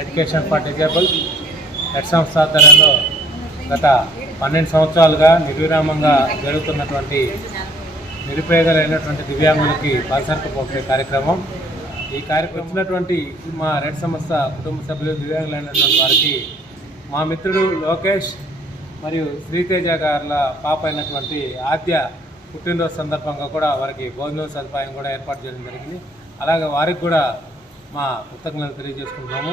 Education for disable red సంస్థ ఆధ్వర్యంలో గత 12 సంవత్సరాలుగా నిర్విరామంగా జరుగుతున్నటువంటి నిరుపేదలైనటువంటి దివ్యాంగులకి పలసరికి పంపే కార్యక్రమం. ఈ కార్యక్రమం వచ్చినటువంటి మా రెడ్ సంస్థ కుటుంబ సభ్యులు దివ్యాంగులైనటువంటి వారికి మా మిత్రుడు లోకేష్ మరియు శ్రీతేజ గారుల పాప అయినటువంటి ఆద్య పుట్టినరోజు సందర్భంగా కూడా వారికి భోజనం సదుపాయం కూడా ఏర్పాటు చేయడం జరిగింది. అలాగే వారికి కూడా మా కృతజ్ఞతలు తెలియజేసుకుంటున్నాము.